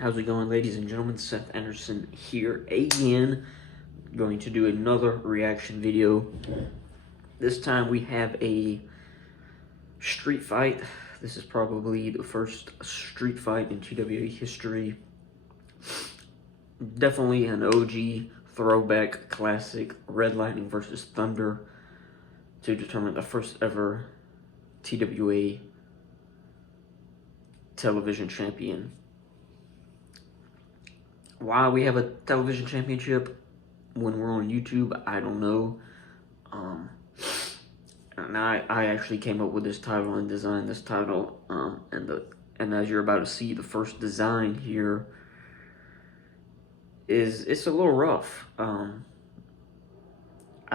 How's it going, ladies and gentlemen? Seth Anderson here again. Going to do another reaction video. This time we have a street fight. This is probably the first street fight in TWA history. Definitely an OG throwback classic, Red Lightning versus Thunder, to determine the first ever TWA television champion. Why we have a television championship when we're on YouTube, I don't know. And I actually came up with this title and designed this title. And as you're about to see, the first design here it's a little rough. I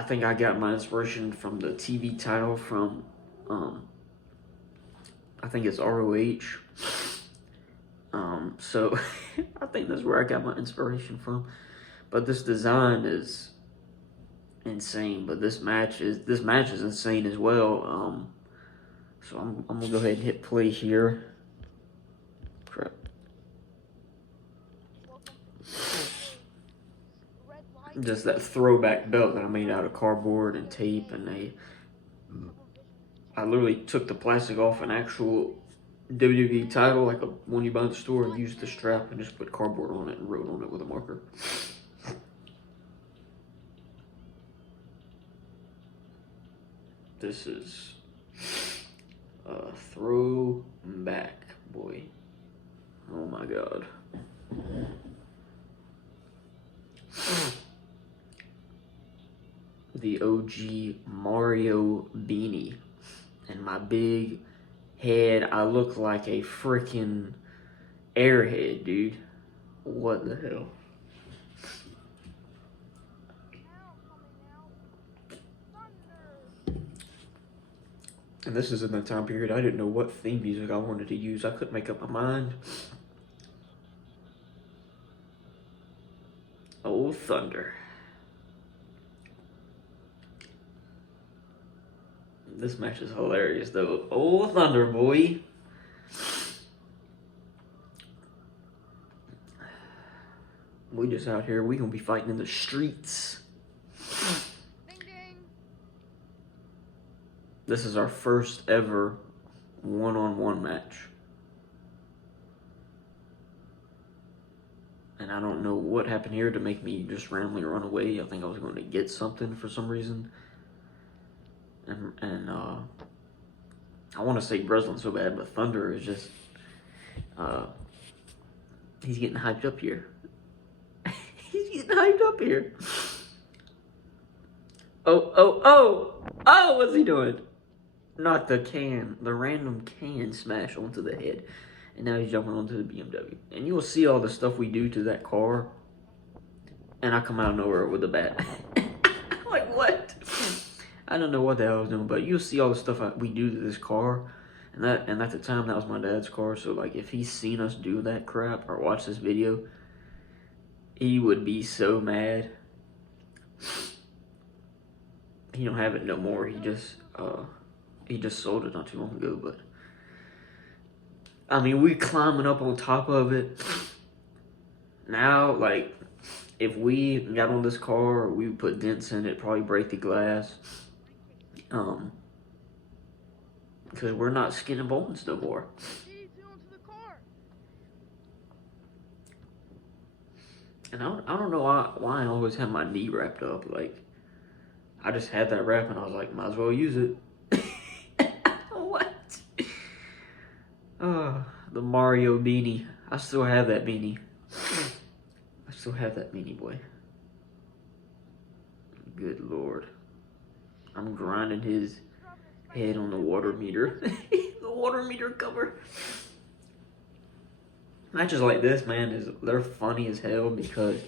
think I got my inspiration from the TV title from I think it's ROH. So I think that's where I got my inspiration from. But this design is insane. But this match is insane as well. So I'm gonna go ahead and hit play here. Crap. Just that throwback belt that I made out of cardboard and tape, and I literally took the plastic off an actual WWE title, like one you buy at the store, and used the strap and just put cardboard on it and wrote on it with a marker. This is a throwback, boy. Oh my god. The OG Mario beanie. And my big head, I look like a freaking airhead, dude. What the hell? And this is in the time period I didn't know what theme music I wanted to use. I couldn't make up my mind. Oh, Thunder. This match is hilarious, though. Oh, Thunder, boy. We just out here. We gonna be fighting in the streets. Ding, ding. This is our first ever one-on-one match. And I don't know what happened here to make me just randomly run away. I think I was going to get something for some reason. And I want to say Breslin so bad, but Thunder is just, he's getting hyped up here. He's getting hyped up here. Oh, what's he doing? Not the can, the random can smash onto the head. And now he's jumping onto the BMW. And you will see all the stuff we do to that car. And I come out of nowhere with a bat. Like, what? I don't know what the hell I was doing, but you'll see all the stuff we do to this car. And at the time, that was my dad's car. So, like, if he's seen us do that crap or watch this video, he would be so mad. He don't have it no more. He just sold it not too long ago, but I mean, we climbing up on top of it. Now, like, if we got on this car, we would put dents in it, probably break the glass. Because we're not skin and bones no more. And I don't know why I always have my knee wrapped up. Like, I just had that wrap and I was like, might as well use it. What? The Mario beanie. I still have that beanie. I still have that beanie, boy. Good Lord. I'm grinding his head on the water meter. The water meter cover. Matches like this, man, they're funny as hell because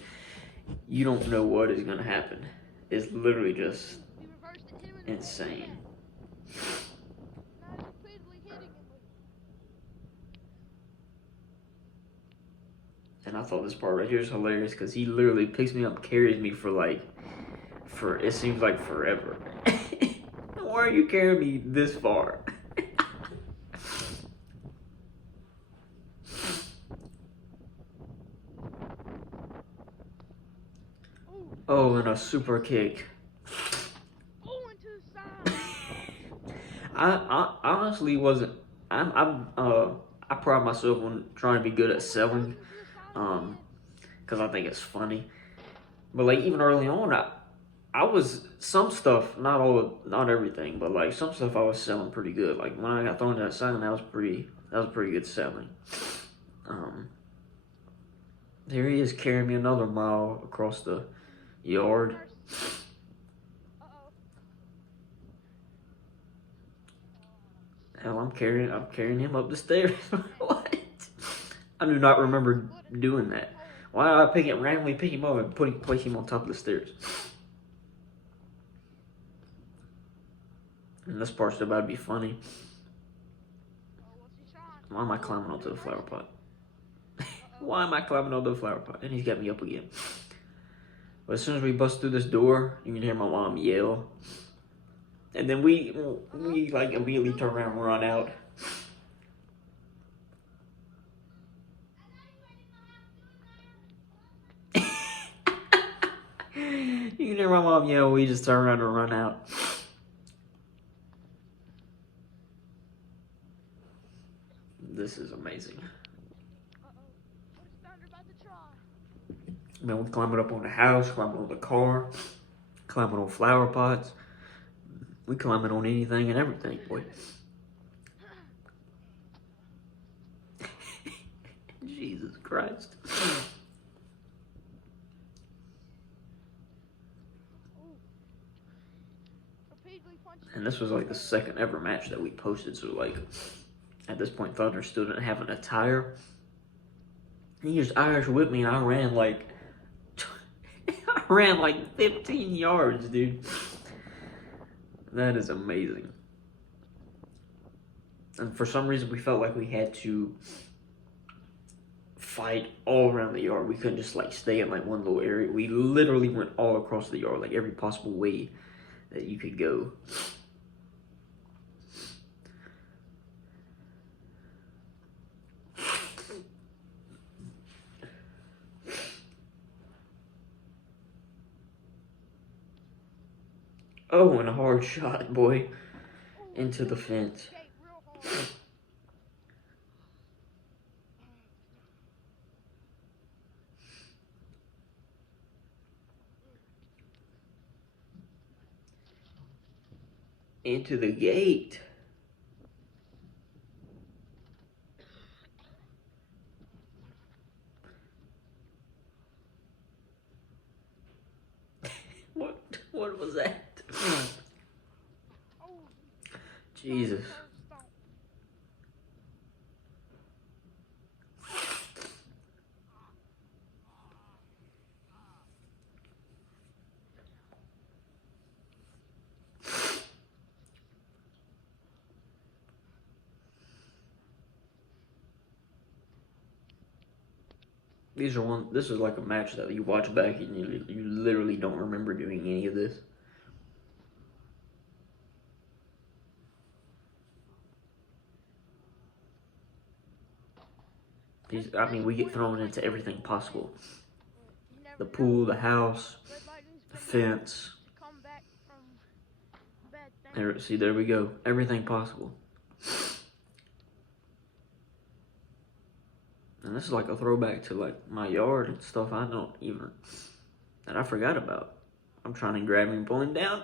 you don't know what is gonna happen. It's literally just insane. And I thought this part right here is hilarious because he literally picks me up, carries me for it seems like forever. Why are you carrying me this far? Oh, and a super kick. I honestly wasn't. I pride myself on trying to be good at selling, because I think it's funny. But like even early on, I was some stuff, not everything, but like some stuff I was selling pretty good. Like when I got thrown to that sign, that was pretty good selling. Um, Here he is carrying me another mile across the yard. Hell, I'm carrying him up the stairs. What? I do not remember doing that. Why did I randomly pick him up and place him on top of the stairs? And this part's about to be funny. Why am I climbing onto the flower pot? Why am I climbing onto the flower pot? And he's got me up again. But as soon as we bust through this door, you can hear my mom yell. And then we like immediately turn around and run out. You can hear my mom yell, we just turn around and run out. This is amazing. Man, we climbing up on the house, climbing on the car, climbing on flower pots. We climbing on anything and everything, boy. Jesus Christ. And this was like the second ever match that we posted, so like at this point Thunder still didn't have an attire. He just Irish whipped me and I ran like 15 yards, dude. That is amazing. And for some reason we felt like we had to fight all around the yard. We couldn't just like stay in like one little area. We literally went all across the yard, like every possible way that you could go. Oh, and a hard shot, boy, into the fence. Into the gate. What was that? Jesus. This is like a match that you watch back and you literally don't remember doing any of this. We get thrown into everything possible. The pool, the house, the fence. See, there we go. Everything possible. And this is like a throwback to like my yard and stuff that I forgot about. I'm trying to grab him and pull him down.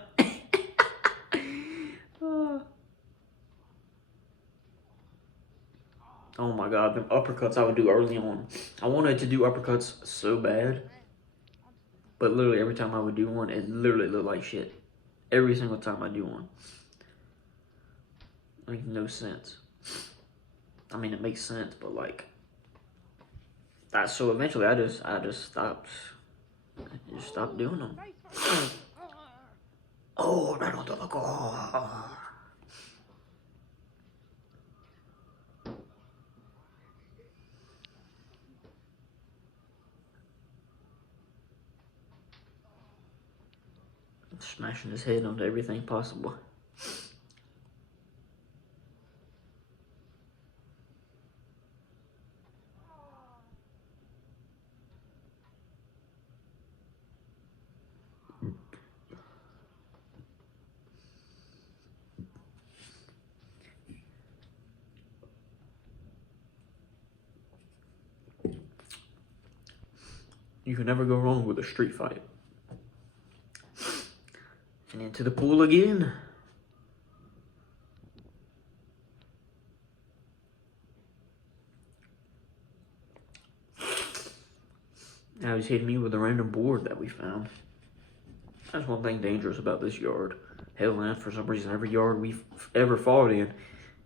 Oh my God, the uppercuts I would do early on. I wanted to do uppercuts so bad. But literally every time I would do one, it literally looked like shit. Every single time I do one. It makes no sense. I mean, it makes sense, but like... So eventually I just stopped. I just stopped doing them. Oh, right onto the car. Smashing his head onto everything possible. You can never go wrong with a street fight. And into the pool again. Now he's hitting me with a random board that we found. That's one thing dangerous about this yard. Hell, man, for some reason, every yard we've ever fought in,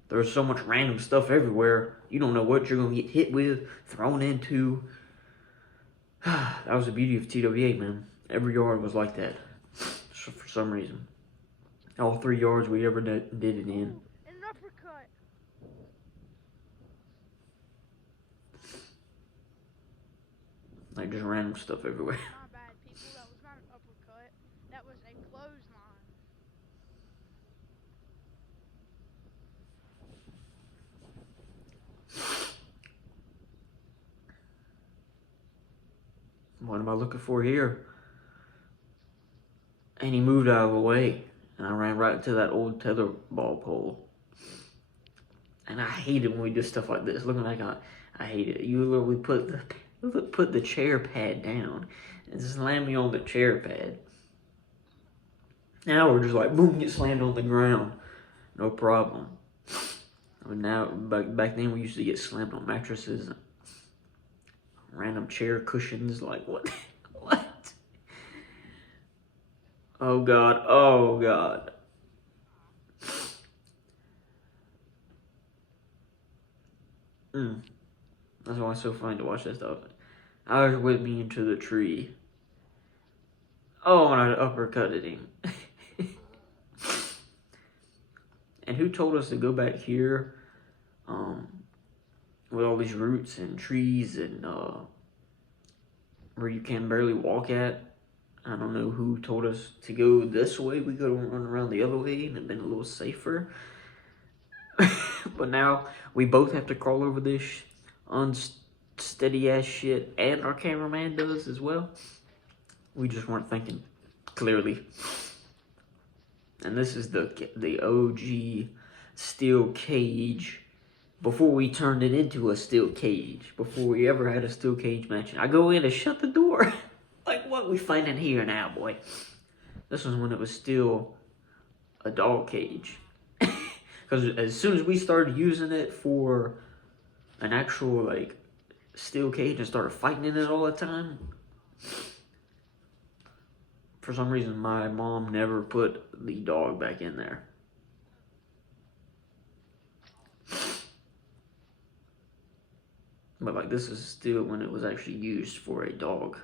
there's so much random stuff everywhere. You don't know what you're going to get hit with, thrown into. That was the beauty of TWA, man. Every yard was like that. For some reason. All 3 yards we ever did it in. An uppercut. Like, just random stuff everywhere. My bad, people. That was not an uppercut. That was a clothesline. What am I looking for here? And he moved out of the way. And I ran right into that old tether ball pole. And I hate it when we do stuff like this. Looking like I hate it. You literally put the chair pad down and slam me on the chair pad. Now we're just like, boom, get slammed on the ground. No problem. I mean, now, back then we used to get slammed on mattresses. Random chair cushions. Like, what? What? Oh, God. Oh, God. That's why it's so fun to watch that stuff. I was whipped me into the tree. Oh, and I uppercutted him. And who told us to go back here with all these roots and trees and where you can barely walk at? I don't know who told us to go this way. We could have run around the other way and have been a little safer. But now we both have to crawl over this unsteady ass shit, and our cameraman does as well. We just weren't thinking clearly. And this is the OG steel cage before we turned it into a steel cage. Before we ever had a steel cage match. I go in and shut the door. Like, what we finding here now, boy? This was when it was still a dog cage. Because as soon as we started using it for an actual, like, steel cage and started fighting in it all the time, for some reason my mom never put the dog back in there. But, like, this is still when it was actually used for a dog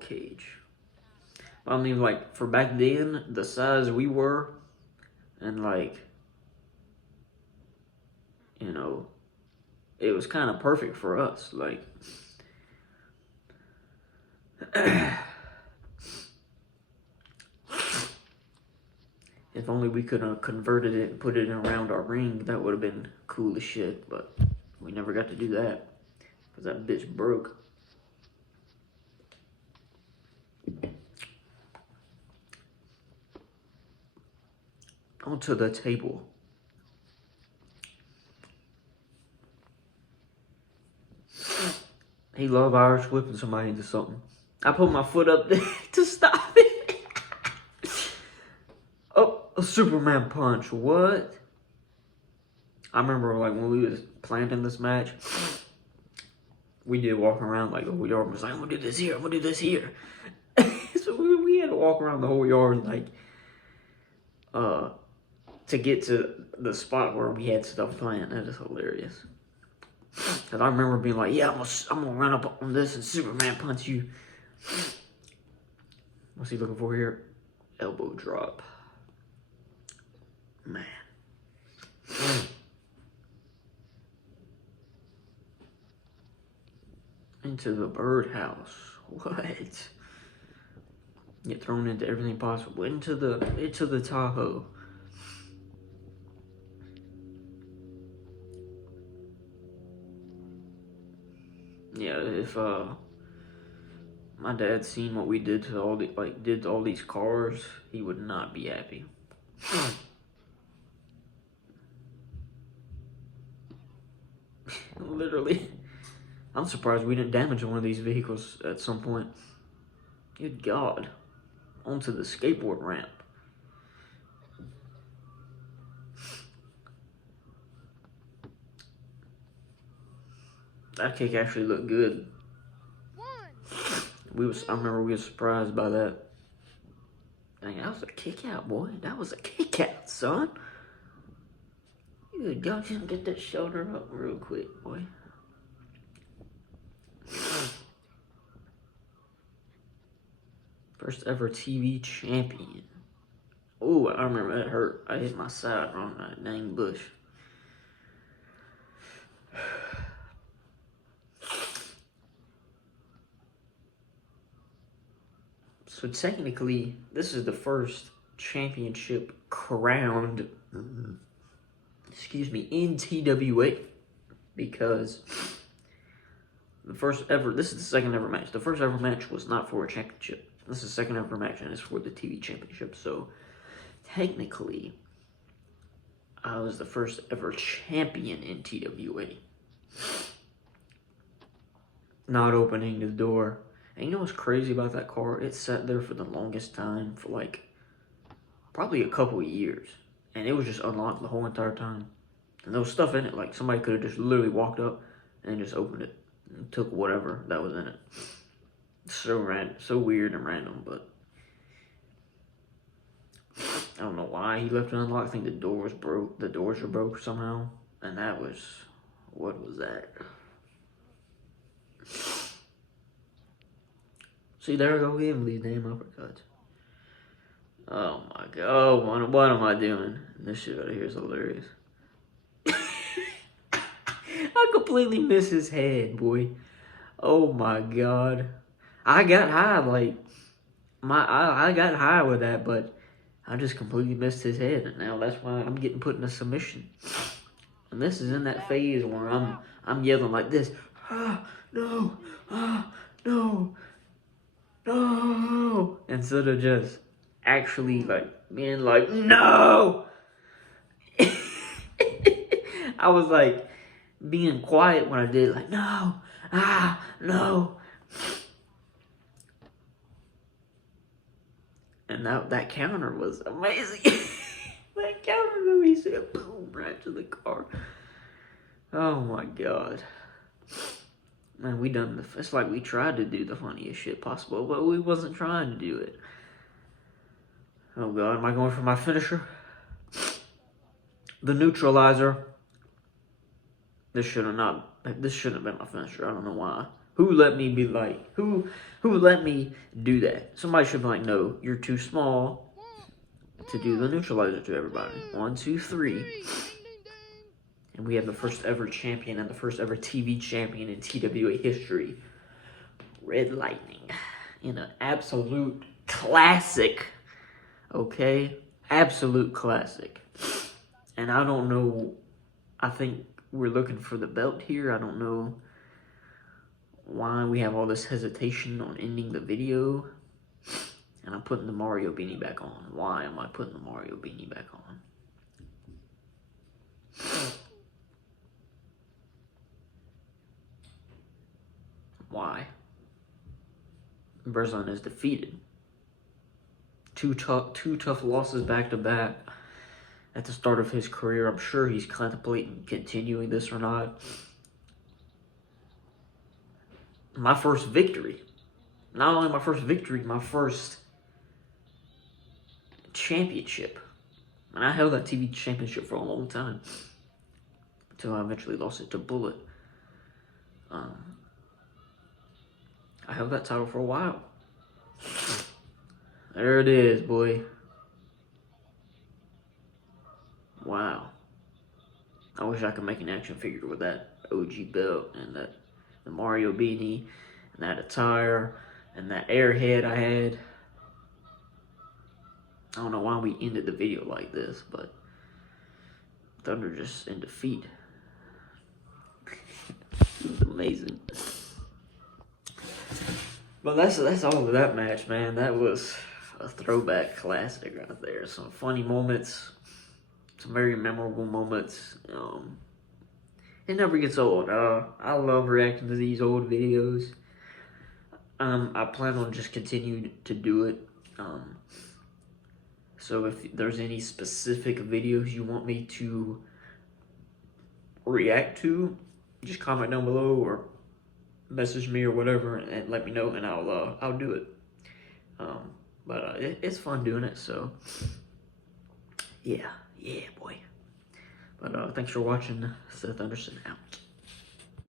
cage. I mean, like, for back then, the size we were, and, like, you know, it was kind of perfect for us. Like, if only we could have converted it and put it around our ring, that would have been cool as shit. But we never got to do that because that bitch broke. Onto the table. He loved Irish whipping somebody into something. I put my foot up there to stop it. Oh, a Superman punch. What? I remember, like, when we was planning this match, we did walk around like the whole yard was like, I'm gonna do this here, I'm gonna do this here. So we had to walk around the whole yard, like, to get to the spot where we had stuff planned. That is hilarious. Cause I remember being like, yeah, I'm gonna run up on this and Superman punch you. What's he looking for here? Elbow drop. Man. Into the birdhouse. What? Get thrown into everything possible. Into the Tahoe. Yeah, if my dad seen what we did to all these cars, he would not be happy. Literally. I'm surprised we didn't damage one of these vehicles at some point. Good God. Onto the skateboard ramp. That kick actually looked good. I remember we were surprised by that. Dang, that was a kick out, boy. That was a kick out, son. Good God, just get that shoulder up real quick, boy. First ever TV champion. Oh, I remember that hurt. I hit my side on that dang bush. So technically, this is the first championship crowned, excuse me, in TWA, because this is the second ever match. The first ever match was not for a championship. This is the second ever match, and it's for the TV championship. So technically, I was the first ever champion in TWA. Not opening the door. And you know what's crazy about that car? It sat there for the longest time, for like probably a couple of years. And it was just unlocked the whole entire time. And there was stuff in it, like somebody could have just literally walked up and just opened it and took whatever that was in it. So random, so weird and random, but I don't know why he left it unlocked. I think the doors broke. The doors were broke somehow. And that was, what was that? See, there I go again with these damn uppercuts. Oh my God, what am I doing? This shit out of here is hilarious. I completely missed his head, boy. Oh my God. I got high, like, I got high with that, but I just completely missed his head, and now that's why I'm getting put in a submission. And this is in that phase where I'm yelling like this, no, no, no, instead of just actually like being like, no. I was like being quiet when I did, like, no, no. And that counter was amazing. That counter though, he said boom right to the car. Oh my God. Man, it's like we tried to do the funniest shit possible, but we wasn't trying to do it. Oh God, am I going for my finisher? The neutralizer. This shouldn't have been my finisher. I don't know why. Who let me be like, who let me do that? Somebody should be like, no, you're too small to do the neutralizer to everybody. 1, 2, 3. And we have the first ever champion and the first ever TV champion in TWA history. Red Lightning. In an absolute classic. Okay? Absolute classic. And I don't know, I think we're looking for the belt here. I don't know why we have all this hesitation on ending the video. And I'm putting the Mario beanie back on. Why am I putting the Mario beanie back on? Why? Breslin is defeated. Two tough losses back to back at the start of his career. I'm sure he's contemplating continuing this or not. My first victory. Not only my first victory, my first championship. And I held that TV championship for a long time. Until I eventually lost it to Bullet. I held that title for a while. There it is, boy. Wow. I wish I could make an action figure with that OG belt and the Mario beanie and that attire and that airhead I had. I don't know why we ended the video like this, but Thunder just in defeat. It was amazing. But that's all of that match, man. That was a throwback classic right there. Some funny moments, some very memorable moments. It never gets old. I love reacting to these old videos. I plan on just continuing to do it. So if there's any specific videos you want me to react to, just comment down below or message me or whatever and let me know, and I'll do it. But it's fun doing it. So yeah, boy. But thanks for watching. Seth Anderson out.